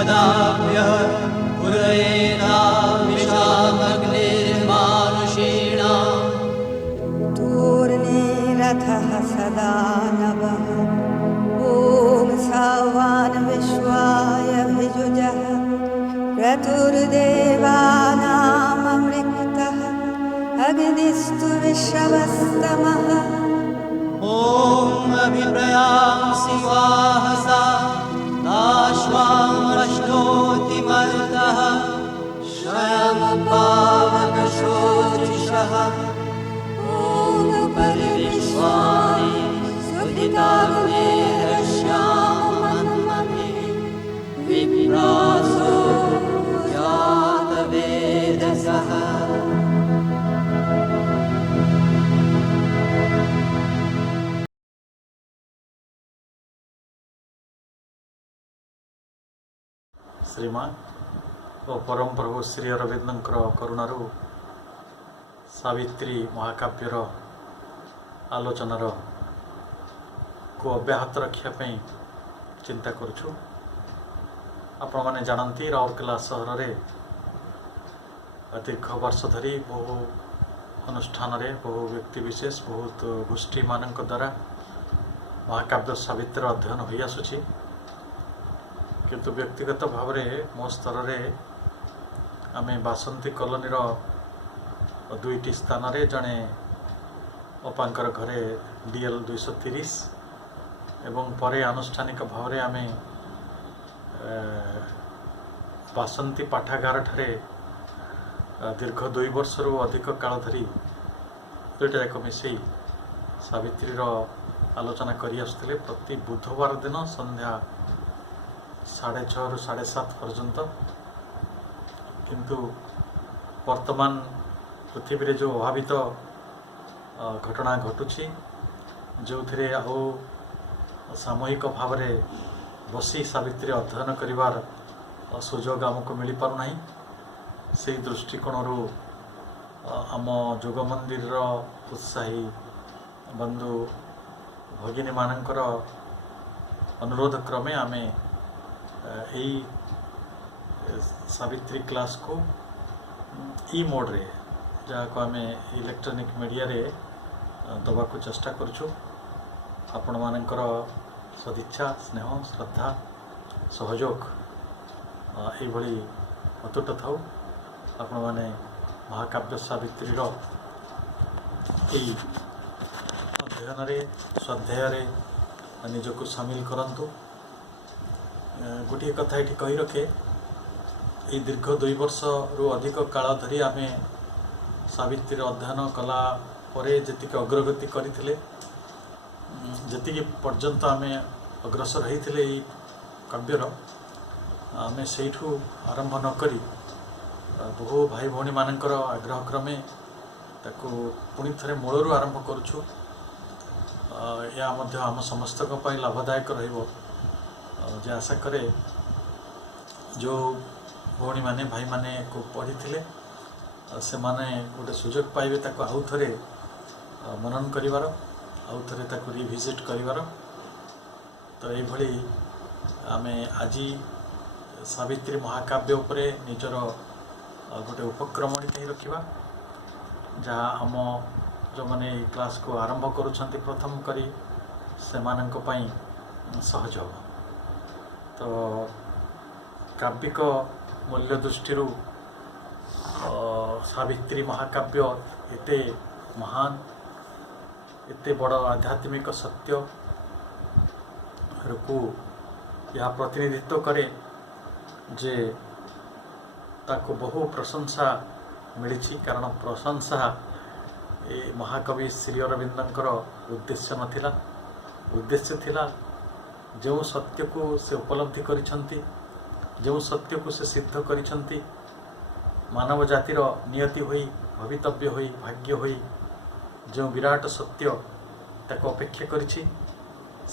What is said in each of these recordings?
वदाम्य पुरयेनामिषामग्निर्मानुषीणाम् तूर्णे रथः सदा नवः ॐ सवान् विश्वाय भिजुजः क्रतुर्देवानाममृक्तः अग्निस्तु विश्वस्तमः ॐ अभिप्रयांसि वाहसा दाश्वामश्नोति मरुतः स्वयमुपावकशोचिषः ॐ परिविश्वानि सुहिताग्नेरश्यामन्महे विप्रासो जातवेदसः। श्रीमान ଓ ପରମ ପ୍ରଭୁ ଶ୍ରୀ ଅରବିନ୍ଦଙ୍କର କରୁଣାରୁ ସାବିତ୍ରୀ ମହାକାବ୍ୟର ଆଲୋଚନାର କୁ ଅବ୍ୟାହତ ରଖିବା ପାଇଁ ଚିନ୍ତା କରୁଛୁ। ଆପଣମାନେ ଜାଣନ୍ତି ରାଉରକେଲା ସହରରେ ଦୀର୍ଘ ବର୍ଷ ଧରି ବହୁ ଅନୁଷ୍ଠାନରେ ବହୁ ବ୍ୟକ୍ତିବିଶେଷ ବହୁତ ଗୋଷ୍ଠୀମାନଙ୍କ ଦ୍ୱାରା ମହାକାବ୍ୟ ସାବିତ୍ରୀର ଅଧ୍ୟୟନ ହୋଇଆସୁଛି। କିନ୍ତୁ ବ୍ୟକ୍ତିଗତ ଭାବରେ ମୋ ସ୍ତରରେ ଆମେ ବାସନ୍ତୀ କଲୋନୀର ଦୁଇଟି ସ୍ଥାନରେ ଜଣେ ଅପାଙ୍କର ଘରେ DL 230 ଏବଂ ପରେ ଆନୁଷ୍ଠାନିକ ଭାବରେ ଆମେ ବାସନ୍ତୀ ପାଠାଗାରଠାରେ ଦୀର୍ଘ 2 ବର୍ଷରୁ ଅଧିକ କାଳ ଧରି ଦୁଇଟା ଯାକ ମିଶେଇ ସାବିତ୍ରୀର ଆଲୋଚନା କରି ଆସୁଥିଲେ। ପ୍ରତି ବୁଧବାର ଦିନ ସନ୍ଧ୍ୟା 6:30 ରୁ 7:30 ପର୍ଯ୍ୟନ୍ତ। କିନ୍ତୁ ବର୍ତ୍ତମାନ ପୃଥିବୀରେ ଯେଉଁ ଅଭାବିତ ଘଟଣା ଘଟୁଛି, ଯେଉଁଥିରେ ଆଉ ସାମୂହିକ ଭାବରେ ବସି ସାବିତ୍ରୀ ଅଧ୍ୟୟନ କରିବାର ସୁଯୋଗ ଆମକୁ ମିଳିପାରୁନାହିଁ, ସେହି ଦୃଷ୍ଟିକୋଣରୁ ଆମ ଯୋଗ ମନ୍ଦିରର ଉତ୍ସାହୀ ବନ୍ଧୁ ଭଗିନୀମାନଙ୍କର ଅନୁରୋଧ କ୍ରମେ ଆମେ ଏହି ସାବିତ୍ରୀ କ୍ଲାସ୍କୁ ଇ ମୋଡ଼ରେ, ଯାହାକୁ ଆମେ ଇଲେକ୍ଟ୍ରୋନିକ୍ ମିଡ଼ିଆରେ ଦେବାକୁ ଚେଷ୍ଟା କରୁଛୁ। ଆପଣମାନଙ୍କର ସଦିଚ୍ଛା, ସ୍ନେହ, ଶ୍ରଦ୍ଧା, ସହଯୋଗ ଏଇଭଳି ଅତୁଟ ଥାଉ। ଆପଣମାନେ ମହାକାବ୍ୟ ସାବିତ୍ରୀର ଏହି ଅଧ୍ୟୟନରେ, ସ୍ୱାଧ୍ୟାୟରେ ନିଜକୁ ସାମିଲ କରନ୍ତୁ। ଗୋଟିଏ କଥା ଏଠି କହି ରଖେ, ଏହି ଦୀର୍ଘ 2 ବର୍ଷରୁ ଅଧିକ କାଳ ଧରି ଆମେ ସାବିତ୍ରୀର ଅଧ୍ୟୟନ କଲା ପରେ ଯେତିକି ଅଗ୍ରଗତି କରିଥିଲେ, ଯେତିକି ପର୍ଯ୍ୟନ୍ତ ଆମେ ଅଗ୍ରସର ହୋଇଥିଲେ ଏହି କାବ୍ୟର, ଆମେ ସେଇଠୁ ଆରମ୍ଭ ନ କରି ବହୁ ଭାଇ ଭଉଣୀମାନଙ୍କର ଆଗ୍ରହ କ୍ରମେ ତାକୁ ପୁଣି ଥରେ ମୂଳରୁ ଆରମ୍ଭ କରୁଛୁ। ଏହା ମଧ୍ୟ ଆମ ସମସ୍ତଙ୍କ ପାଇଁ ଲାଭଦାୟକ ରହିବ ଯେ ଆଶା କରେ। ଯେଉଁ ଭଉଣୀମାନେ ଭାଇମାନେ ପଢ଼ିଥିଲେ ସେମାନେ ଗୋଟେ ସୁଯୋଗ ପାଇବେ ତାକୁ ଆଉ ଥରେ ମନନ କରିବାର, ଆଉ ଥରେ ତାକୁ ରିଭିଜିଟ୍ କରିବାର। ତ ଏଇଭଳି ଆମେ ଆଜି ସାବିତ୍ରୀ ମହାକାବ୍ୟ ଉପରେ ନିଜର ଗୋଟେ ଉପକ୍ରମଣିକା ହିଁ ରଖିବା, ଯାହା ଆମ ଯେଉଁମାନେ ଏଇ କ୍ଲାସ୍କୁ ଆରମ୍ଭ କରୁଛନ୍ତି ପ୍ରଥମ କରି ସେମାନଙ୍କ ପାଇଁ ସହଜ ହେବ। ତ କାବ୍ୟିକ ମୂଲ୍ୟ ଦୃଷ୍ଟିରୁ ସାବିତ୍ରୀ ମହାକାବ୍ୟ ଏତେ ମହାନ, ଏତେ ବଡ଼ ଆଧ୍ୟାତ୍ମିକ ସତ୍ୟକୁ ଏହା ପ୍ରତିନିଧିତ୍ୱ କରେ ଯେ ତାକୁ ବହୁ ପ୍ରଶଂସା ମିଳିଛି। କାରଣ ପ୍ରଶଂସା ଏ ମହାକବି ଶ୍ରୀ ଅରବିନ୍ଦଙ୍କର ଉଦ୍ଦେଶ୍ୟ ନଥିଲା। ଉଦ୍ଦେଶ୍ୟ ଥିଲା ଯେଉଁ ସତ୍ୟକୁ ସେ ଉପଲବ୍ଧି କରିଛନ୍ତି, ଯେଉଁ ସତ୍ୟକୁ ସେ ସିଦ୍ଧ କରିଛନ୍ତି, ମାନବ ଜାତିର ନିୟତି ହୋଇ, ଭବିତବ୍ୟ ହୋଇ, ଭାଗ୍ୟ ହୋଇ ଯେଉଁ ବିରାଟ ସତ୍ୟ ତାକୁ ଅପେକ୍ଷା କରିଛି,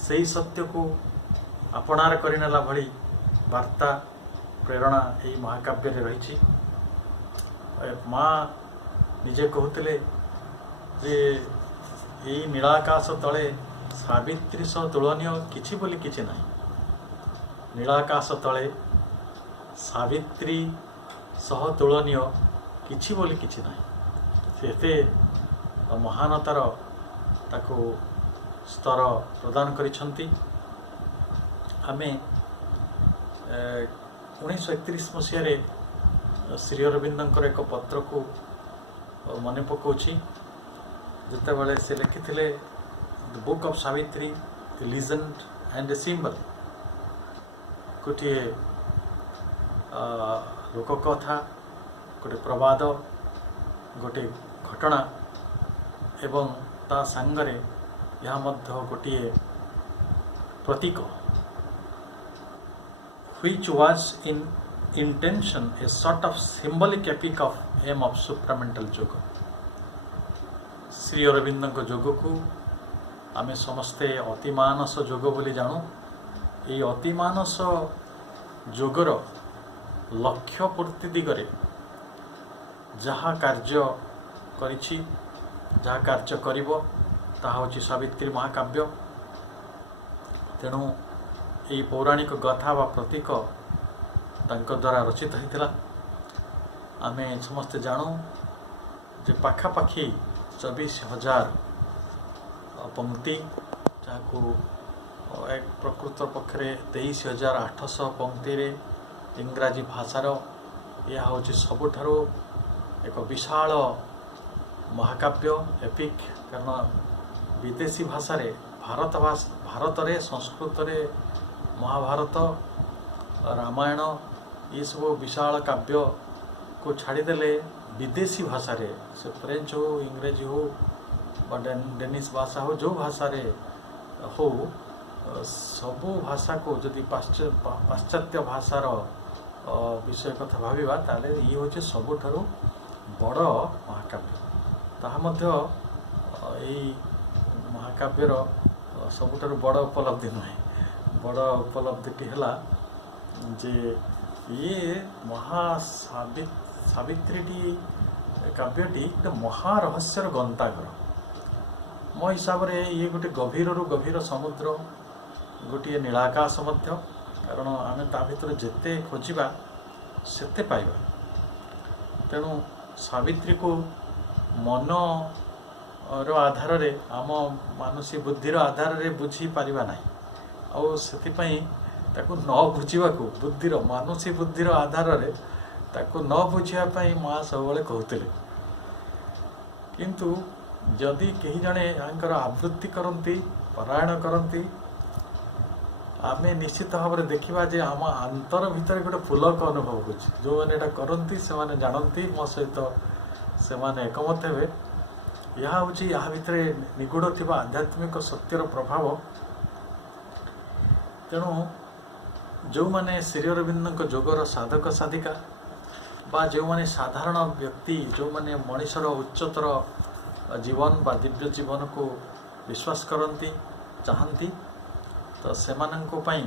ସେହି ସତ୍ୟକୁ ଆପଣାର କରିନେଲା ଭଳି ବାର୍ତ୍ତା ପ୍ରେରଣା ଏହି ମହାକାବ୍ୟରେ ରହିଛି। ମା ନିଜେ କହୁଥିଲେ ଯେ ଏହି ନୀଳାକାଶ ତଳେ ସାବିତ୍ରୀ ସହ ତୁଳନୀୟ କିଛି ବୋଲି କିଛି ନାହିଁ। ନୀଳାକାଶ ତଳେ सावित्री सह तुलनीय किछि बोली किछि नाही से एते महानतार ताको स्तर प्रदान करिछंती। आमे 1931 मसीह श्री अरविंदर एक पत्र को मन पकाउछि जेतेबेले से लिखिथिले the book of Savitri the legend and a symbol गोटे लोककथा गोटे प्रवाद गोटे घटना एवं ता संगरे यहाँ मध्य गोटे प्रतीक which was in intention a sort of symbolic epic of aim of supramental yoga। Shri Arvind योग को आमे समस्ते अतिमानस योग बोली जानू। ये अतिमानस योगर लक्ष्य पूर्ति दिगरे जहाँ कार्य करिछि जहाँ कार्य करिबो ताहा होछि सावित्री महाकाव्य। तेणु यही पौराणिक गाथा वा प्रतीक तांको द्वारा रचित होइतिला। आमे समस्ते जानू जे पाखापाखि 24,000 पंक्ति जहाँ एक प्रकृत पक्षरे 23,800 पंक्ति रे इंग्राजी भाषार यह हूँ सबुठारु एक विशाल महाकाव्य एपिक। कारण विदेशी भाषा रे भारत रे संस्कृत रे महाभारत रामायण ये सब विशाल काव्य को छाड़ीदेले विदेशी भाषा रे से फ्रेंच हो इंग्रेजी हो डेनिश भाषा हो जो भाषा रे हो सबू भाषा को जदि पाश्चात्य भाषार विषय कथा भाविबा ताले ये होचे सबुठारु बड़ महाकाव्य। ताहा मध्य एई महाकाव्यर सबुठारु बड़ उपलब्धि नुहे। बड़ उपलब्धिटी है जे ये सावित्रीटी काव्यटी गोटे महारहस्यर गंताघर मो हिसाब रे ये गोटे गभीर रु गभीर समुद्र गोटे नीलाकाश मध्य। कारण आमे ता भितर जेते खोजिबा सेते पाइबा। तेणु सावित्री को मन रो आधार रे आम मानसी बुद्धिर आधार रे बुझी पारिबा नाही। आउ सेतिपई ताकू न बुझीबाकू बुद्धिर मानसी बुद्धिर आधार रे ताकू न बुझिया पई माँ सबले कहूतिले। किंतु जदि कहीं जड़े यांकर आवृत्ति करती पारायण करती आमे निश्चित भाव में देखा जे आम आंतर भितर गोटे पुलक अनुभव हो जो मैंने यहाँ करती से माने जानती मो सहित से माने एकमत हे। यह हूँ यहाँ भितर निगूढ़ थिबा आध्यात्मिक सत्यर प्रभाव। तेणु जो माने श्री अरविंद योगर साधक साधिका बा जो माने साधारण व्यक्ति जो माने मनीषर उच्चतर जीवन बा दिव्य जीवन को विश्वास करती चाहती तो सेमानंको पई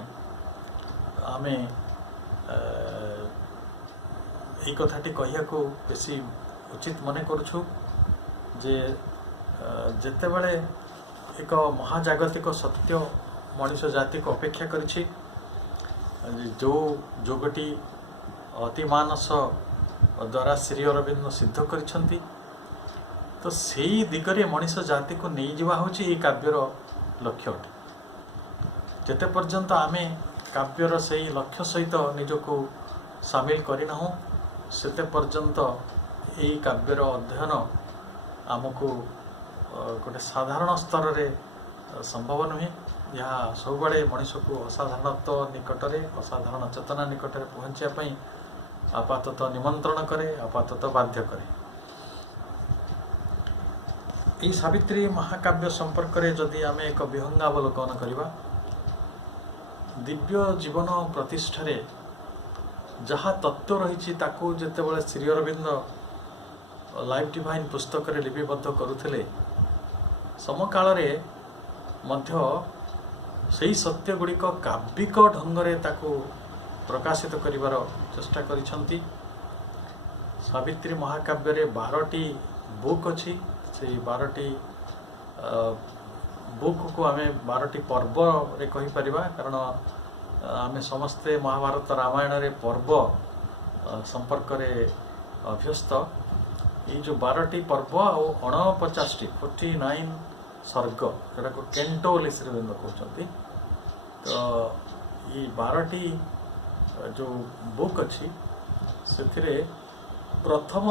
आमे এই কথাটি কহিয়াকু বেশি উচিত মনে করছু যে যেতেবেলে এক মহাজাগতিক সত্য মଣିষ জাতিকে অপেক্ষা করেছি जो যোগটি অতিমানস দ্বারা শ্রী অরবিন্দ সিদ্ধ করেছেন तो সেই দিগরে মଣିষ জাতিকে নেই যাওয়া হচ্ছে এই কাব্যর লক্ষ্য অটে। যেতে পর্যন্ত আমি কাব্যর সেই লক্ষ্য সহিত নিজকে সামিল করিনা সেতে পর্যন্ত এই কাব্যর অধ্যয়ন আমକୁ गोटे साधारण स्तर रे संभव नुहे। यह सब मनीष को असाधारणत्व निकटरे असाधारण चेतना निकटरे पहुँचापी आपाततः निमंत्रण करे आपाततः बाध्य करे। यही सावित्री महाकाव्य संपर्क रे जदि आमे एक विहंगावलोकन करिबा दिव्य जीवन प्रतिष्ठारे जहाँ तत्व रही ताकू जेतेबेले श्री अरविंद लाइफ डिवाइन पुस्तक रे लिपिबद्ध करुथिले समकाल रे मध्य सही सत्य गुड़िक काव्यिक ढंगरे ताकू प्रकाशित करिवार चेष्टा करिसंती। सावित्री महाकाव्य रे 12टी बुक अच्छी से 12टी बुक को आमे 12टी पर्व रे कहि परिबा। कारण आमे समस्ते महाभारत रामायण रे पर्व संपर्क अभ्यस्त ये जो 12टी पर्व और 49 सर्ग जोटा को केंटो बोली श्री अरविंद कहते तो ये 12टी जो बुक अच्छी से प्रथम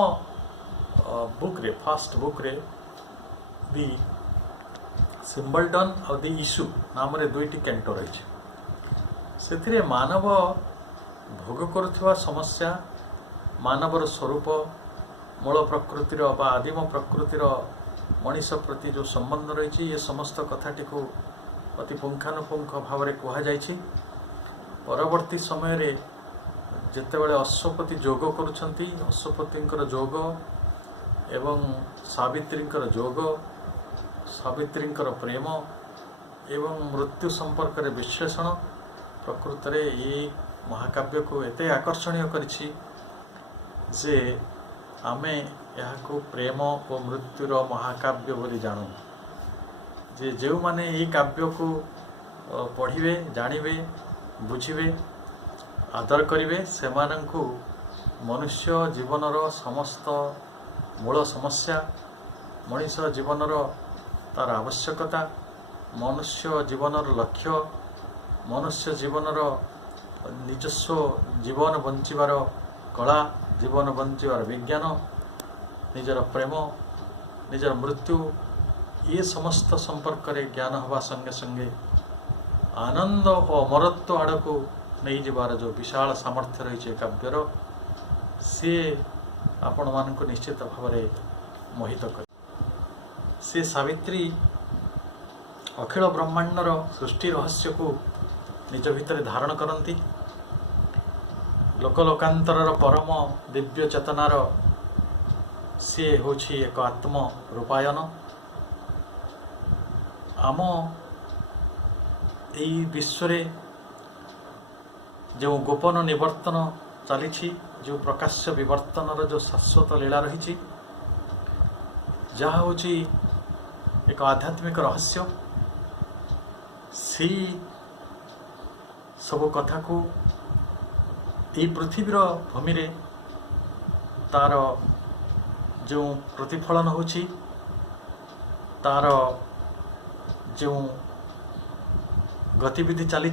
बुक रे फर्स्ट बुक रे दी सिम्बलडन और दी इशू नाम रे 2टी केंटो रही से मानव भोग करुवा समस्या मानवर स्वरूप मूल प्रकृतिर बा आदिम प्रकृतिर मनीष प्रति जो संबंध रही ये समस्त कथाटी को अति पुंखानुपुंख भाव में कहुई परवर्ती समय रे जेतेबेले अश्वपति जोग करुछंती अश्वपतिंकर जोग एवं सावित्रींकर जोग सावित्रींकर प्रेम एवं मृत्यु संपर्क रे विश्लेषण प्रकृत रे ये महाकाव्य को एते आकर्षणीय करिछि जे आमे यहाँ प्रेम और मृत्युर महाकाव्य बोली जानू जे जो माने ये काव्य को पढ़िबे जानिबे बुझिबे आदर करिवे से मानंकु मनुष्य जीवनर समस्त मूल समस्या मनीष जीवनर तार आवश्यकता मनुष्य जीवनर लक्ष्य मनुष्य जीवनर निजस्व जीवन बंचिबार कला जीवन बंचिबार विज्ञान निजर प्रेम निजर मृत्यु ये समस्त संपर्क रे ज्ञान हवा संगे संगे आनंद और अमरत्व आड़ को नहीं जबार जो विशाल सामर्थ्य रही काव्यर सी आपण मान निश्चित भाव में मोहित कर सी सावित्री अखिल ब्रह्मांडर सृष्टि रहस्य को निज भितर धारण करती लोकलोकांतर परम दिव्य चेतनार सी होछि एक आत्म रूपायन आम यही विश्व जो गोपन निवर्तन चली जो प्रकाश्य विवर्तन जो शाश्वत लीला रही जहाँ होछि एक आध्यात्मिक रहस्य सी सब कथा को ये पृथ्वीर भूमि रे तार जो प्रतिफलन होछि तार जो गतिविधि चली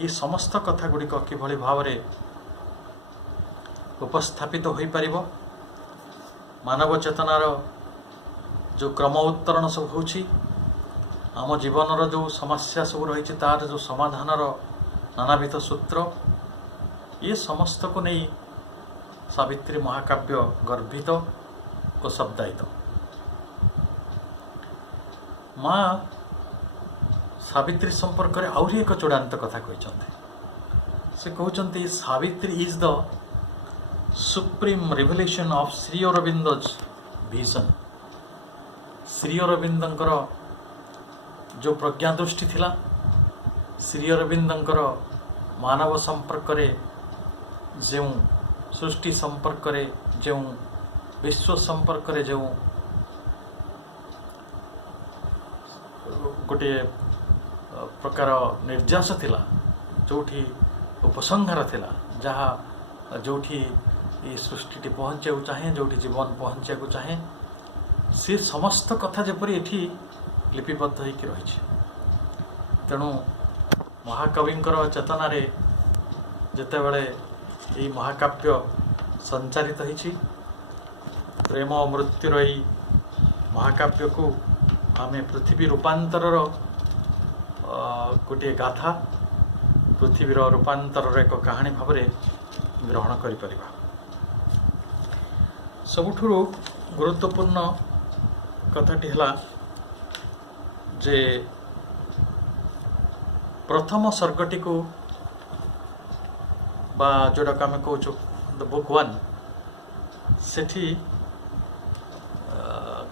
ये समस्त कथा गुड़िक किभली भाव में उपस्थापित हो पारिबो मानव चेतनार जो क्रम उत्तरण सब होछि आम जीवनर जो समस्या सब रही तार जो समाधानर नानाविध सूत्र ये समस्त को नहीं सावित्री महाकाव्य गर्भित और शब्दायित माँ सावित्री संपर्क में आउरी एक चूड़ांत कथा कहते से कहते Savitri is the supreme revelation of Sri Aurobindo's vision Sri अरविंदंकर जो प्रज्ञा दृष्टि थिला श्री अरविंदंकर मानव संपर्क रे जो सृष्टि संपर्क रे जो विश्व संपर्क रे जो गोटे प्रकार निर्यास थिला जोठी उपसंहार थिला जहाँ जोठी ये सृष्टि पहुँचा चाहे जोठी जीवन पहुँचा चाहे से समस्त कथा जेपरी एठी लिपिबद्ध होकर रही तेणु महाकविंकर चेतना रे जेतेबेले ये महाकाव्य संचारित होइछि प्रेम और मृत्युर यही महाकाव्य को आमे पृथ्वी रूपांतर गोटे गाथा पृथ्वीर रूपांतर एक कहानी भाव में ग्रहण करिपर सबुठुरु गुरुत्वपूर्ण कथाटी है जे प्रथम सर्गटी को बा जोड़ा आम कहूँ द बुक 1 सेठी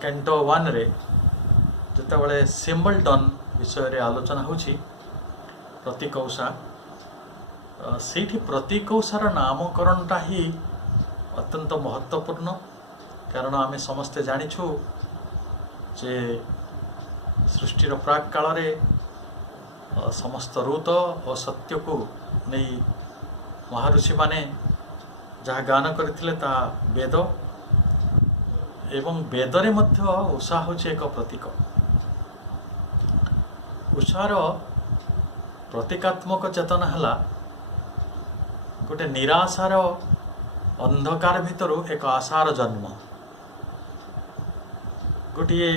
कैंटो 1 रे जितेबाला सिम्बलडन विषय रे आलोचना होछि प्रतीकौषा सेठी प्रतीकौषार नामकरणटा ही अत्यंत महत्वपूर्ण कारण आमे समस्ते जानिछु जे सृष्टिर प्राक काल रे समस्त ऋत और सत्य को नहीं महर्षि माने जहाँ गान करथिले ता वेद एवं वेदरे मध्य उषा होछि एक प्रतीक। उषार प्रतीकात्मक चेतना हला गोटे निराशार अंधकार भितर एक आशार जन्म, गोटे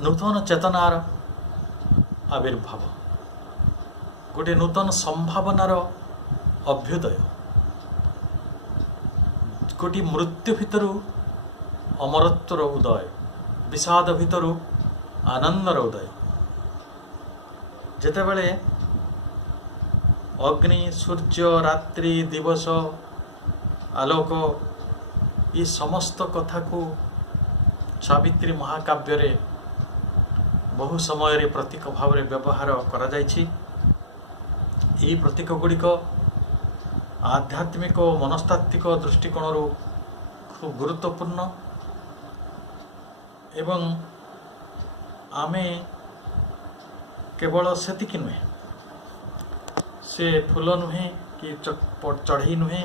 नूतन चेतनार आविर्भाव, गोटे नूतन संभावनार अभ्युदय, गोटे मृत्यु भितर अमरत्वर उदय, विषाद भितर आनंदर उदय। जेतेबेले अग्नि सूर्य रात्रि दिवस आलोक ये समस्त कथा को सावित्री महाकाव्य रे बहु समय रे प्रतीक भाव रे व्यवहार करा जायछि। ई प्रतीक गुड़िक आध्यात्मिक और मनस्तात्विक दृष्टिकोण खूब गुरुत्वपूर्ण एवं आमे केवल सेतिक नुहे, से फूल नुहे कि चढ़ई नुहे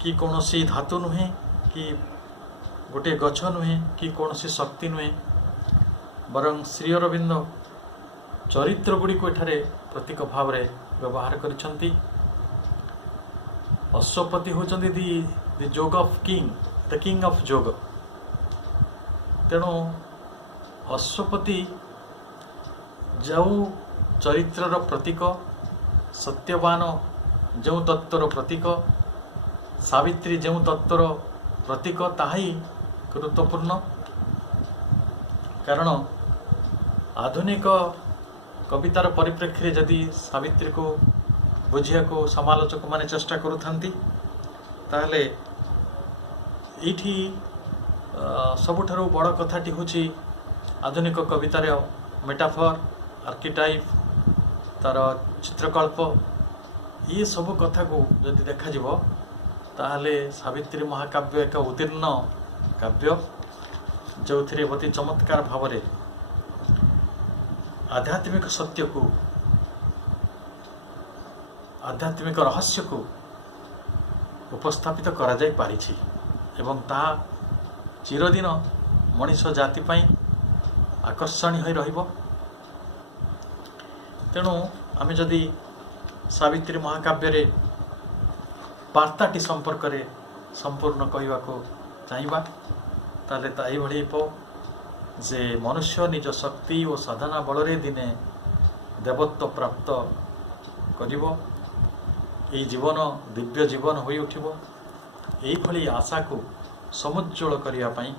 कि कौन सी धातु नुहे कि गोटे गछ नुहे कि कौन सी शक्ति नुहे, बरं श्री अरविंद चरित्र गुड़ी को एठारे प्रतीक भाव रे व्यवहार करिसंती। अश्वपति होचंदी द जोग of king, the king of जोग। तेणु अश्वपति जो चरित्रर प्रतीक, सत्यवान जो तत्वर प्रतीक, सावित्री जो तत्वर प्रतीक, ताही गुरुत्वपूर्ण। कारण आधुनिक कवितार परिप्रेक्षी जदि सावित्री को बुझिया को समालोचक माने चेष्टा करुथांती ताहले एठी सबुठारु बड़ कथाटी होची आधुनिक कवितार मेटाफर, आर्किटाइप, तार चित्रकल्प, ये सब कथा को जदि देखा जिवो ताहले सावित्री महाकाव्य एक उत्तीर्ण काव्य जो थिरे अति चमत्कार भाव रे आध्यात्मिक सत्य को, आध्यात्मिक रहस्य को उपस्थापित करा जाई पारिछि एवं ता चिरदिन मनुष्य जाति पाई आकर्षणीय होई रहिबो। तेणु आमे जदि सावित्री महाकाव्य रे वार्ताटी संपर्क रे संपूर्ण कहवा को चाहिबा ताले ताई भଳି पो जे मनुष्य निज शक्ति और साधना बल रे दिने देवत्व प्राप्त करिवो, एई जीवन दिव्य जीवन होई उठिबो। एई भଳି आशा को समुज्ज्वल करिया पई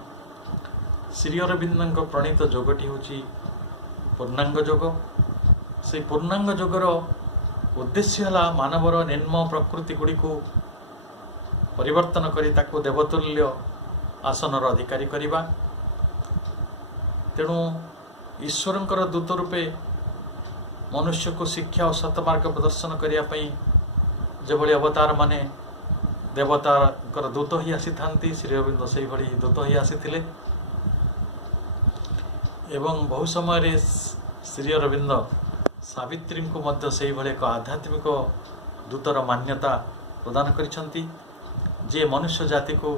श्री अरविंदଙ୍କ प्रणीत जोगटी होची पूर्णांग जोग। से पूर्णांग जोगर उद्देश्य है मानवर निम्न प्रकृति गुड़ी को परिवर्तन करी ताको देवतुल्य आसनर अधिकारी करिबा। तेणु ईश्वरंकर दूत रूपे मनुष्य को शिक्षा और सतमार्ग प्रदर्शन करिया पई जेभଳି अवतार माने देवतार दूत ही आसी थांती, श्री अरविंद से भली दूत ही आसीथिले एवं बहु समय रे श्री अरविंद सावित्री को मध्य से भली एक आध्यात्मिक दूतर मान्यता प्रदान करिसंती जे मनुष्य जाति को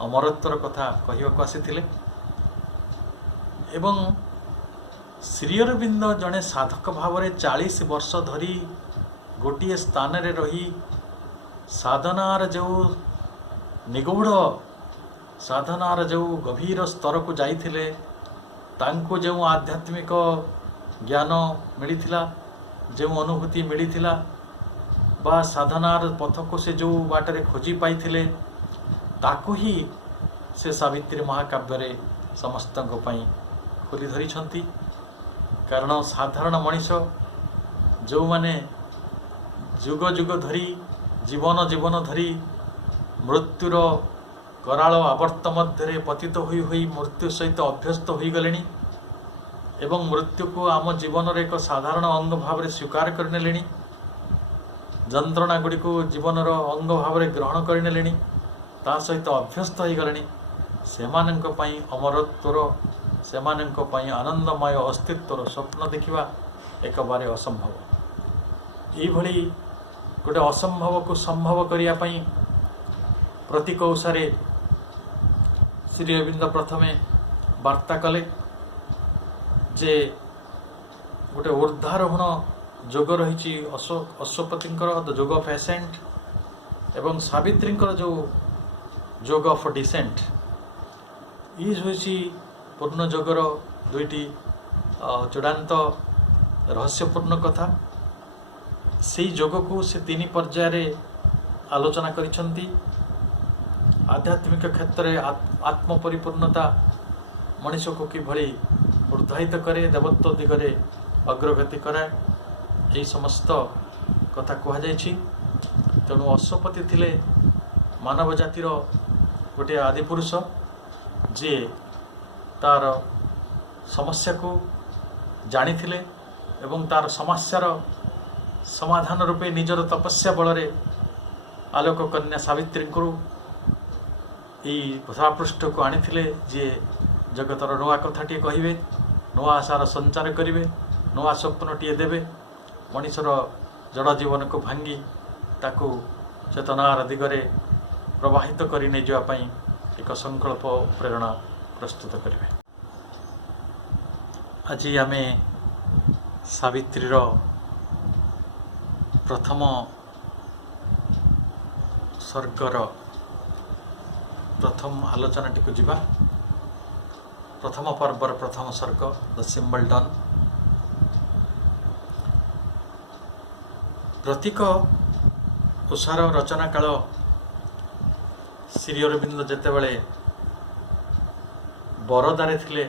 अमरत्वर कथा कहवाक आसीथिले। एवं श्री अरविंद जड़े साधक भाव में 40 वर्ष धरी गोटे स्थान रे रही साधनार जो निगूढ़ साधनार जो गभीर स्तर को जाइथिले, तांको जो आध्यात्मिक ज्ञान मिलिथिला, जो अनुभूति मिलिथिला बा साधनार पथ को से जो बाटरे खोजी पाइथिले ताको ही से सावित्री महाकाव्य रे समस्तଙ୍କ ପାଇଁ खोली धरिछंती। कारण साधारण मनीष जो माने जुग जुग धरी जीवन जीवन धरी मृत्युर कराल आवर्त मध्य पतित हुई हुई मृत्यु सहित अभ्यस्त हो गले एवं मृत्यु को आम जीवन रे एक साधारण अंग भाव स्वीकार करने, जंत्रणा गुड़ी को जीवनर अंग भाव ग्रहण करने, ता सहित अभ्यस्त हो गले। सेमानंक पई अमरत्वर, सेमानंक पई आनंदमय अस्तित्वर स्वप्न देखिबा एक बारे असंभव। यही गोटे असंभव को संभव करिया पई प्रतीक उषारे श्री अरविंद प्रथमे वार्ता कले जे गोटे ऊर्ध्वारोहण जोग रही अश्वपतिंकर द जोग ऑफ एसेंट एवं सावित्रींकर जो जोग ऑफ डिसेंट इज होइछि पूर्ण जोगर दुईटी चूड़ांत रहस्यपूर्ण कथा से जोग को से तीन पर्याय आलोचना करिसंती। आध्यात्मिक क्षेत्र में आत्म परिपूर्णता मनुष्य को किभली ऊर्ध्वायित करे देवत्व दिगरे अग्रगति कराए यही समस्त कथा कहुई। तेणु अश्वपति थिले मानव जातिर गोटे आदिपुरुष जे तार समस्या को जानी थिले एवं तार समस्यार समाधान रूपे निजर तपस्या बल आलोक कन्या सावित्री को धरापृष्ठ को आनी जी जगतर नुआ कथाटे कहे नुआ आशार संचार करेंगे नुआ स्वप्नटे देवे मनीषर जड़ जीवन को भांगी ताकू चेतनार दिगरे प्रवाहित कर नहीं जावाई एक संकल्प प्रेरणा प्रस्तुत करेंगे। आज आम सावित्रीर प्रथम सर्गर प्रथम आलोचना टी को जीवा। प्रथम पर्वर प्रथम सर्ग द सिम्बल डन। प्रतीक उषार रचना काल श्री अरविंद जेतेबेले बरदारे थिले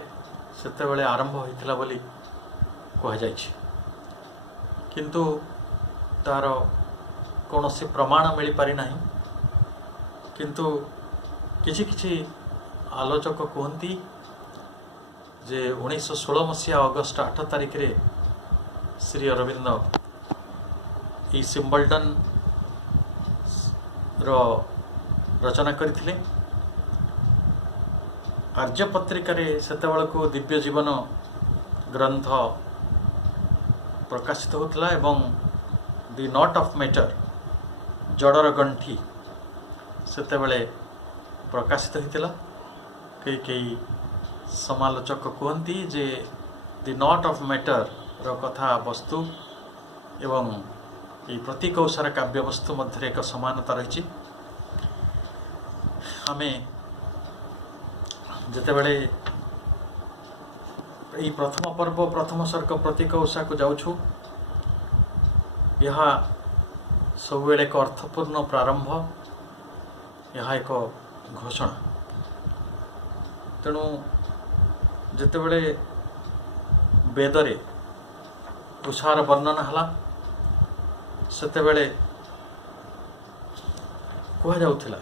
सेतेबेले आरंभ होइथिला बोली कहा जायछि, किंतु तार कौनसी प्रमाण मिल पारि नाही। किंतु किछि किछि आलोचक कहती जे 1916 मसीहा अगस्ट 8 तारिख रे श्री अरविंद ई सिम्बलडन रो रचना करथिले। आर्य पत्रिका रे सेतेबेल को दिव्य जीवन ग्रंथ प्रकाशित होता एवं दि नॉट ऑफ मैटर जड़र गंठी सेतेबेले प्रकाशित होता। कई कई समालोचक कहती जे दि नॉट ऑफ मैटर रो कथा वस्तु एवं ये प्रतीक उषार काव्य वस्तु मध्य एक समानता रही। आमे जेतेबेले यही प्रथम पर्व प्रथम सर्ग प्रतीक उषा को जाऊँ, यह सब एक अर्थपूर्ण प्रारंभ, यह एक घोषणा। तेणु जेतेबेले वेदरे उषार वर्णना हला सेतेबेले कहा जाउथिला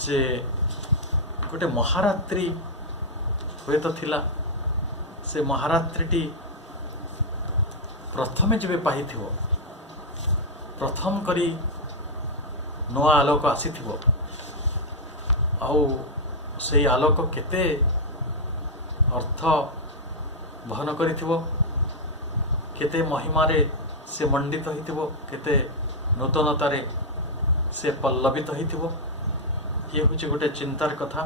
जे गोटे महारात्रि हुए तो थिला। से महारात्रिटी प्रथमे जब पाई प्रथम करी नुआ आलोक आसी आउ से आलोक केते अर्थ बहन करिथिबो, केते महिमारे से मंडित होइथिबो, केते नूतनतारे से पल्लवित होइथिबो। ये हूँ गोटे चिंतार कथा।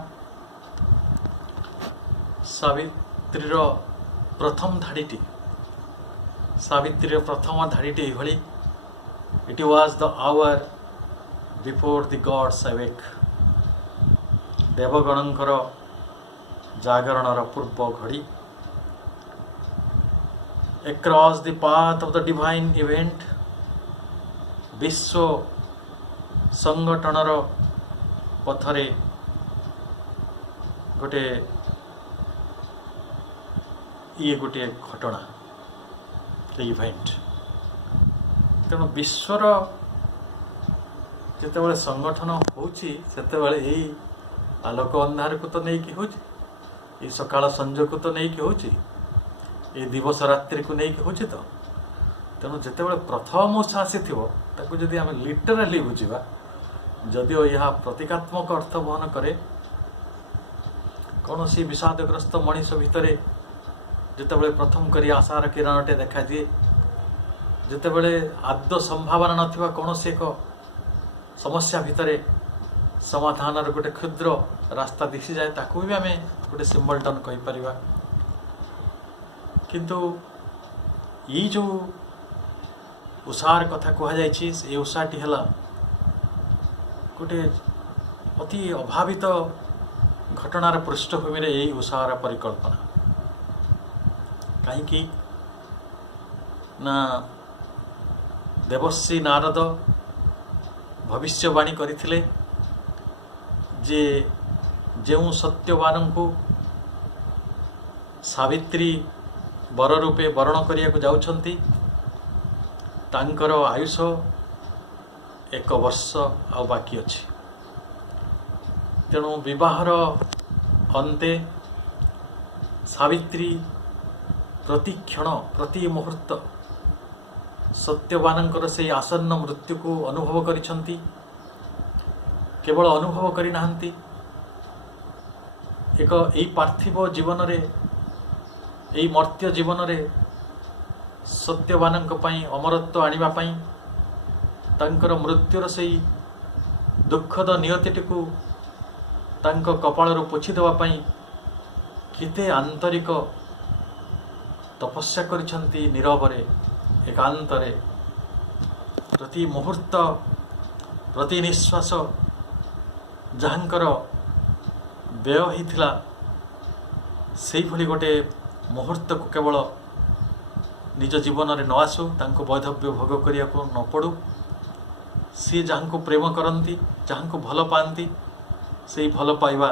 सावित्रीर प्रथम धाड़ीटी सावित्रीर प्रथम धाड़ीटी यही it was the hour before the gods awake. देवगणंकर जागरणर पूर्व घड़ी। Across the path of the divine event विश्व संगठनर पथरे गोटे ये गोटे घटना इवेंट। तेणु विश्वर जितेबाला संगठन होतेबाला यही आलोक अंधार को तो नहीं कि हो, सकाळ संजय को तो नहीं कि हो, दिवस रात्रि को नहीं कि हो। तो तेणु जितेबाला प्रथम उषा आसी जदि आम लिटराली बुझा जदिओ यह प्रतीकात्मक अर्थ बहन करे कौन सी विषादग्रस्त मनीष भितर जितेबाला प्रथम करी आशार किरणटे देखा दिए, ଯେତେବେଳେ ଆଦୌ ସମ୍ଭାବନା ନଥିବା କୌଣସି ଏକ ସମସ୍ୟା ଭିତରେ ସମାଧାନର ଗୋଟେ କ୍ଷୁଦ୍ର ରାସ୍ତା ଦିଶିଯାଏ, ତାକୁ ବି ଆମେ ଗୋଟେ ସିମ୍ବଲଟନ୍ କହିପାରିବା। କିନ୍ତୁ ଏଇ ଯେଉଁ ଉଷାର କଥା କୁହାଯାଇଛି, ଏ ଉଷାଟି ହେଲା ଗୋଟେ ଅତି ଅଭାବିତ ଘଟଣାର ପୃଷ୍ଠଭୂମିରେ ଏଇ ଉଷାର ପରିକଳ୍ପନା। କାହିଁକି ନା ଦେବର୍ଷି ନାରଦ ଭବିଷ୍ୟବାଣୀ କରିଥିଲେ ଯେ ଯେଉଁ ସତ୍ୟବାନଙ୍କୁ ସାବିତ୍ରୀ ବର ରୂପେ ବରଣ କରିବାକୁ ଯାଉଛନ୍ତି, ତାଙ୍କର ଆୟୁଷ 1 ବର୍ଷ ଆଉ ବାକି ଅଛି। ତେଣୁ ବିବାହର ଅନ୍ତେ ସାବିତ୍ରୀ ପ୍ରତି କ୍ଷଣ ପ୍ରତି ମୁହୂର୍ତ୍ତ ସତ୍ୟବାନଙ୍କର ସେହି ଆସନ୍ନ ମୃତ୍ୟୁକୁ ଅନୁଭବ କରିଛନ୍ତି। କେବଳ ଅନୁଭବ କରିନାହାନ୍ତି, ଏଇ ପାର୍ଥିବ ଜୀବନରେ, ଏଇ ମର୍ତ୍ତ୍ୟ ଜୀବନରେ ସତ୍ୟବାନଙ୍କ ପାଇଁ ଅମରତ୍ୱ ଆଣିବା ପାଇଁ, ତାଙ୍କର ମୃତ୍ୟୁର ସେହି ଦୁଃଖଦ ନିୟତିଟିକୁ ତାଙ୍କ କପାଳରୁ ପୋଛି ଦେବା ପାଇଁ କେତେ ଆନ୍ତରିକ ତପସ୍ୟା କରିଛନ୍ତି। ନୀରବରେ, ଏକାନ୍ତରେ, ପ୍ରତି ମୁହୂର୍ତ୍ତ, ପ୍ରତି ନିଶ୍ୱାସ ଯାହାଙ୍କର ବ୍ୟୟ ହୋଇଥିଲା, ସେଇଭଳି ଗୋଟେ ମୁହୂର୍ତ୍ତକୁ କେବଳ ନିଜ ଜୀବନରେ ନ ଆସୁ, ତାଙ୍କୁ ବୈଧବ୍ୟ ଭୋଗ କରିବାକୁ ନ ପଡ଼ୁ। ସିଏ ଯାହାଙ୍କୁ ପ୍ରେମ କରନ୍ତି, ଯାହାଙ୍କୁ ଭଲ ପାଆନ୍ତି, ସେଇ ଭଲ ପାଇବା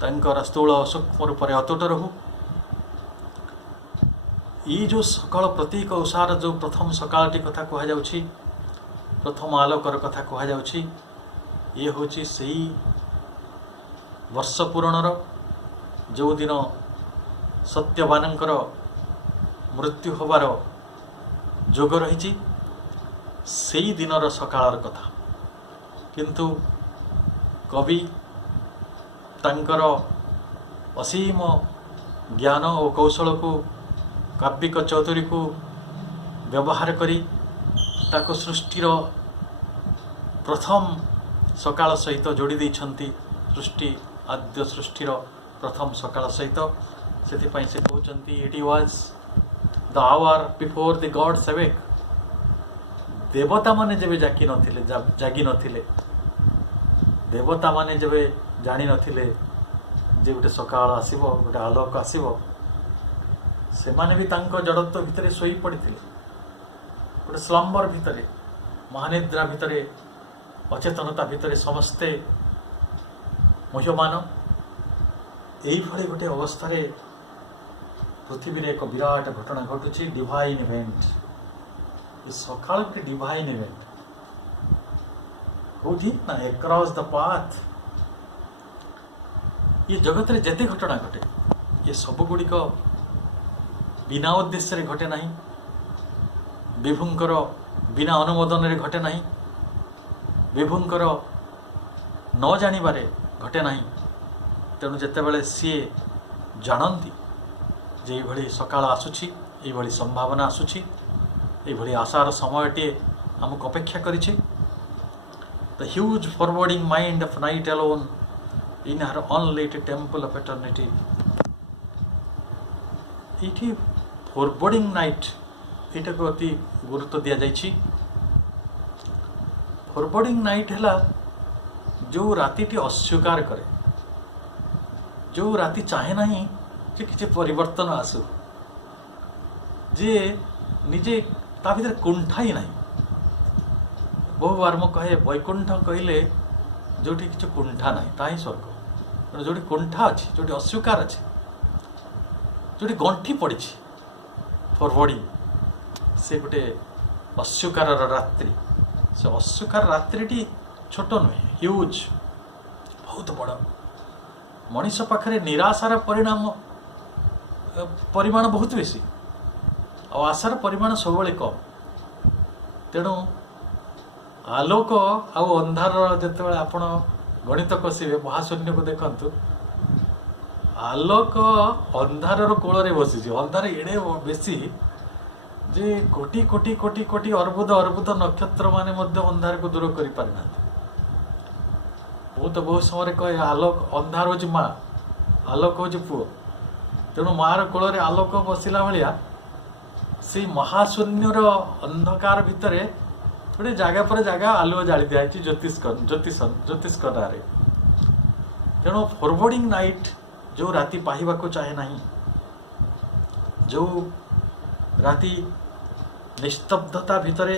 ତାଙ୍କର ସ୍ଥୂଳ ସୂକ୍ଷ୍ମ ରୂପରେ ଅତୁଟ ରହୁ। ଏଇ ଯେଉଁ ସକାଳ ପ୍ରତୀକ ଉଷାର ଯେଉଁ ପ୍ରଥମ ସକାଳଟି କଥା କୁହାଯାଉଛି, ପ୍ରଥମ ଆଲୋକର କଥା କୁହାଯାଉଛି, ଇଏ ହେଉଛି ସେଇ ବର୍ଷ ପୂରଣର ଯେଉଁଦିନ ସତ୍ୟବାନଙ୍କର ମୃତ୍ୟୁ ହେବାର ଯୋଗ ରହିଛି, ସେଇ ଦିନର ସକାଳର କଥା। କିନ୍ତୁ କବି ତାଙ୍କର ଅସୀମ ଜ୍ଞାନ ଓ କୌଶଳକୁ, କାବ୍ୟିକ ଚତୁରୀକୁ ବ୍ୟବହାର କରି ତାକୁ ସୃଷ୍ଟିର ପ୍ରଥମ ସକାଳ ସହିତ ଯୋଡ଼ି ଦେଇଛନ୍ତି, ସୃଷ୍ଟି ଆଦ୍ୟ ସୃଷ୍ଟିର ପ୍ରଥମ ସକାଳ ସହିତ। ସେଥିପାଇଁ ସେ କହୁଛନ୍ତି, it was the hour before the gods awake. ଦେବତାମାନେ ଯେବେ ଜାଗି ନଥିଲେ, ଦେବତାମାନେ ଯେବେ ଜାଣିନଥିଲେ ଯେ ଗୋଟେ ସକାଳ ଆସିବ, ଗୋଟେ ଆଲୋକ ଆସିବ, ସେମାନେ ବି ତାଙ୍କ ଜଡ଼ତ୍ୱ ଭିତରେ ଶୋଇ ପଡ଼ିଥିଲେ, ଗୋଟେ ସ୍ଲମ୍ବର ଭିତରେ, ମହାନିଦ୍ରା ଭିତରେ, ଅଚେତନତା ଭିତରେ ସମସ୍ତେ ମୁହ୍ୟମାନ। ଏଇଭଳି ଗୋଟେ ଅବସ୍ଥାରେ ପୃଥିବୀରେ ଏକ ବିରାଟ ଘଟଣା ଘଟୁଛି, ଡିଭାଇନ୍ ଇଭେଣ୍ଟ। ଏ ସକାଳ ଗୋଟେ ଡିଭାଇନ୍ ଇଭେଣ୍ଟ। କେଉଁଠି ନା ଏକ୍ରସ୍ ଦ ପାଥ୍। ଏ ଜଗତରେ ଯେତେ ଘଟଣା ଘଟେ, ଏ ସବୁଗୁଡ଼ିକ ବିନା ଉଦ୍ଦେଶ୍ୟରେ ଘଟେ ନାହିଁ, ବିଭୁଙ୍କର ବିନା ଅନୁମୋଦନରେ ଘଟେ ନାହିଁ, ବିଭୁଙ୍କର ନ ଜାଣିବାରେ ଘଟେ ନାହିଁ। ତେଣୁ ଯେତେବେଳେ ସିଏ ଜାଣନ୍ତି ଯେ ଏଇଭଳି ସକାଳ ଆସୁଛି, ଏଇଭଳି ସମ୍ଭାବନା ଆସୁଛି, ଏଇଭଳି ଆଶାର ସମୟଟିଏ ଆମକୁ ଅପେକ୍ଷା କରିଛି, the huge forwarding mind of night alone in her unlit temple of eternity. ଏଇଠି ଫରୱାର୍ଡିଂ ନାଇଟ୍, ଏଇଟାକୁ ଅତି ଗୁରୁତ୍ୱ ଦିଆଯାଇଛି। ଫରୱାର୍ଡିଂ ନାଇଟ୍ ହେଲା ଯେଉଁ ରାତିଟି ଅସ୍ୱୀକାର କରେ, ଯେଉଁ ରାତି ଚାହେଁ ନାହିଁ ଯେ କିଛି ପରିବର୍ତ୍ତନ ଆସୁ, ଯେ ନିଜେ ତା ଭିତରେ କୁଣ୍ଠାଇ ନାହିଁ। ବହୁବାର ମୁଁ କହେ, ବୈକୁଣ୍ଠ କହିଲେ ଯେଉଁଠି କିଛି କୁଣ୍ଠା ନାହିଁ ତାହା ହିଁ ସ୍ୱର୍ଗ। ତେଣୁ ଯେଉଁଠି କୁଣ୍ଠା ଅଛି, ଯେଉଁଠି ଅସ୍ୱୀକାର ଅଛି, ଯେଉଁଠି ଗଣ୍ଠି ପଡ଼ିଛି, ଫରୱାର୍ଡିଂ ସେ ଗୋଟେ ଅସ୍ୱୀକାରର ରାତ୍ରି। ସେ ଅସ୍ୱୀକାର ରାତ୍ରିଟି ଛୋଟ ନୁହେଁ, ହ୍ୟୁଜ୍, ବହୁତ ବଡ଼। ମଣିଷ ପାଖରେ ନିରାଶାର ପରିମାଣ ବହୁତ ବେଶୀ, ଆଉ ଆଶାର ପରିମାଣ ସବୁବେଳେ କମ୍। ତେଣୁ ଆଲୋକ ଆଉ ଅନ୍ଧାରର ଯେତେବେଳେ ଆପଣ ଗଣିତ କଷିବେ, ମହାଶୂନ୍ୟକୁ ଦେଖନ୍ତୁ, ଆଲୋକ ଅନ୍ଧାରର କୋଳରେ ବସିଛି। ଅନ୍ଧାର ଏଡ଼େ ବେଶୀ जे कोटी कोटी कोटी कोटी अर्बुद अर्बुद नक्षत्र माने मध्य अंधार को दूर कर पारि ना ମୁଁ ତ ବହୁତ ସମୟରେ କହେ ଆଲୋକ ଅନ୍ଧାର ହେଉଛି ମା ଆଲୋକ ହେଉଛି ପୁଅ ତେଣୁ ମାଆର କୋଳରେ ଆଲୋକ ବସିଲା ଭଳିଆ ସେଇ ମହାଶୂନ୍ୟର ଅନ୍ଧକାର ଭିତରେ ଗୋଟେ ଜାଗା ପରେ ଜାଗା ଆଲୁଅ ଜାଳି ଦିଆଯାଇଛି ଜ୍ୟୋତିଷ ନାଁରେ। ତେଣୁ ଫରୱାର୍ଡିଂ ନାଇଟ୍ ଯେଉଁ ରାତି ପାହିବାକୁ ଚାହେଁ ନାହିଁ, ଯେଉଁ ରାତି ନିସ୍ତବ୍ଧତା ଭିତରେ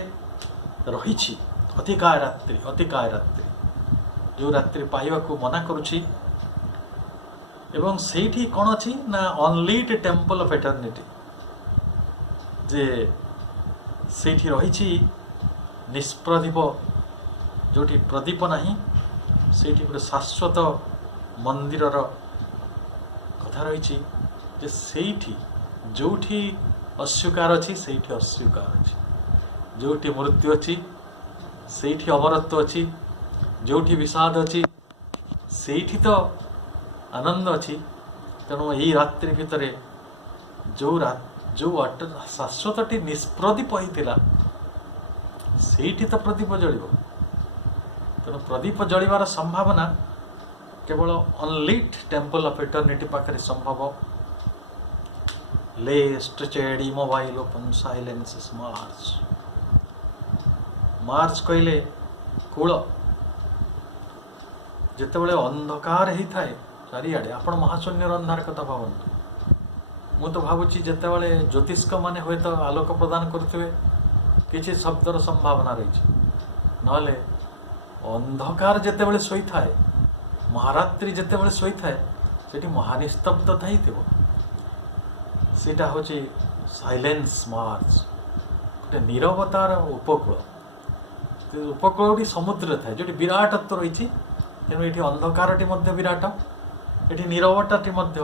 ରହିଛି, ଅତିକାୟ ରାତ୍ରି ଯେଉଁ ରାତ୍ରି ପାଇବାକୁ ମନା କରୁଛି। ଏବଂ ସେଇଠି କ'ଣ ଅଛି ନା ଅନଲିଟ୍ ଟେମ୍ପଲ ଅଫ୍ ଏଟର୍ନିଟି, ଯେ ସେଇଠି ରହିଛି ନିଷ୍ପ୍ରଦୀପ, ଯେଉଁଠି ପ୍ରଦୀପ ନାହିଁ ସେଇଠି ଗୋଟେ ଶାଶ୍ୱତ ମନ୍ଦିରର କଥା ରହିଛି। ଯେ ସେଇଠି ଯେଉଁଠି ଅସ୍ୱୀକାର ଅଛି ସେଇଠି ଅସ୍ୱୀକାର ଅଛି, ଯେଉଁଠି ମୃତ୍ୟୁ ଅଛି ସେଇଠି ଅମରତ୍ୱ ଅଛି, ଯେଉଁଠି ବିଷାଦ ଅଛି ସେଇଠି ତ ଆନନ୍ଦ ଅଛି। ତେଣୁ ଏହି ରାତ୍ରି ଭିତରେ ଯେଉଁ ଶାଶ୍ୱତଟି ନିଷ୍ପ୍ରଦୀପ ହେଇଥିଲା ସେଇଠି ତ ପ୍ରଦୀପ ଜଳିବ। ତେଣୁ ପ୍ରଦୀପ ଜଳିବାର ସମ୍ଭାବନା କେବଳ ଅନଲିଟ୍ ଟେମ୍ପଲ ଅଫ୍ ଇଟର୍ନିଟି ପାଖରେ ସମ୍ଭବ। ଲେ ଷ୍ଟ୍ରେଚେଡ୍ ଇମୋବାଇଲ୍ ଓପନ୍ ସାଇଲେନ୍ସେସ୍ ମାର୍ଚ୍ଚ କହିଲେ କୂଳ। ଯେତେବେଳେ ଅନ୍ଧକାର ହେଇଥାଏ ଚାରିଆଡ଼େ, ଆପଣ ମହାଶୂନ୍ୟର ଅନ୍ଧାର କଥା ଭାବନ୍ତୁ। ମୁଁ ତ ଭାବୁଛି ଯେତେବେଳେ ଜ୍ୟୋତିଷ୍କମାନେ ହୁଏତ ଆଲୋକ ପ୍ରଦାନ କରୁଥିବେ କିଛି ଶବ୍ଦର ସମ୍ଭାବନା ରହିଛି, ନହେଲେ ଅନ୍ଧକାର ଯେତେବେଳେ ଶୋଇଥାଏ, ମହାରାତ୍ରି ଯେତେବେଳେ ଶୋଇଥାଏ ସେଠି ମହାନିସ୍ତବ୍ଧତା ହିଁ ଥିବ। ସେଇଟା ହେଉଛି ସାଇଲେନ୍ସ ମାର୍ଚ୍ଚ, ଗୋଟେ ନୀରବତାର ଉପକୂଳ। ଉପକୂଳଟି ସମୁଦ୍ର ଥାଏ ଯେଉଁଠି ବିରାଟତ୍ୱ ରହିଛି। ତେଣୁ ଏଠି ଅନ୍ଧକାରଟି ମଧ୍ୟ ବିରାଟ, ଏଠି ନୀରବତାଟି ମଧ୍ୟ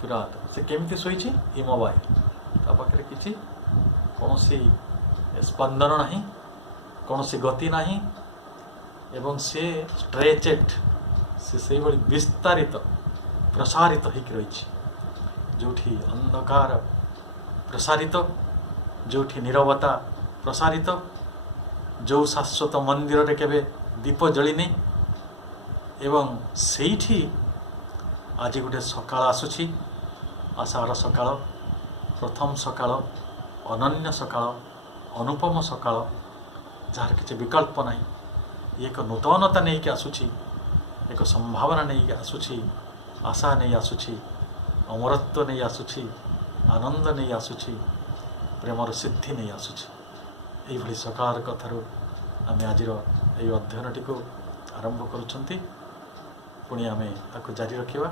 ବିରାଟ। ସେ କେମିତି ଶୋଇଛି? ଇମୋବାଇଲ୍, ତା ପାଖରେ କିଛି କୌଣସି ସ୍ପନ୍ଦନ ନାହିଁ, କୌଣସି ଗତି ନାହିଁ, ଏବଂ ସେ ଷ୍ଟ୍ରେଚେଡ୍, ସେ ସେଇଭଳି ବିସ୍ତାରିତ ପ୍ରସାରିତ ହେଇକି ରହିଛି। ଯେଉଁଠି ଅନ୍ଧକାର ପ୍ରସାରିତ, ଯେଉଁଠି ନୀରବତା ପ୍ରସାରିତ, ଯେଉଁ ଶାଶ୍ୱତ ମନ୍ଦିରରେ କେବେ ଦୀପ ଜଳିନି। ଏବଂ ସେଇଠି ଆଜି ଗୋଟେ ସକାଳ ଆସୁଛି, ଆଷାଢ଼ ସକାଳ, ପ୍ରଥମ ସକାଳ, ଅନନ୍ୟ ସକାଳ, ଅନୁପମ ସକାଳ, ଯାହାର କିଛି ବିକଳ୍ପ ନାହିଁ। ଇଏ ଏକ ନୂତନତା ନେଇକି ଆସୁଛି, ଏକ ସମ୍ଭାବନା ନେଇକି ଆସୁଛି, ଆଶା ନେଇ ଆସୁଛି, ଅମରତ୍ୱ ନେଇ ଆସୁଛି, ଆନନ୍ଦ ନେଇ ଆସୁଛି, ପ୍ରେମର ସିଦ୍ଧି ନେଇ ଆସୁଛି। ଏଇଭଳି ସକାଳ କଥାରୁ ଆମେ ଆଜିର ଏହି ଅଧ୍ୟୟନଟିକୁ ଆରମ୍ଭ କରୁଛନ୍ତି। ପୁଣି ଆମେ ତାକୁ ଜାରି ରଖିବା।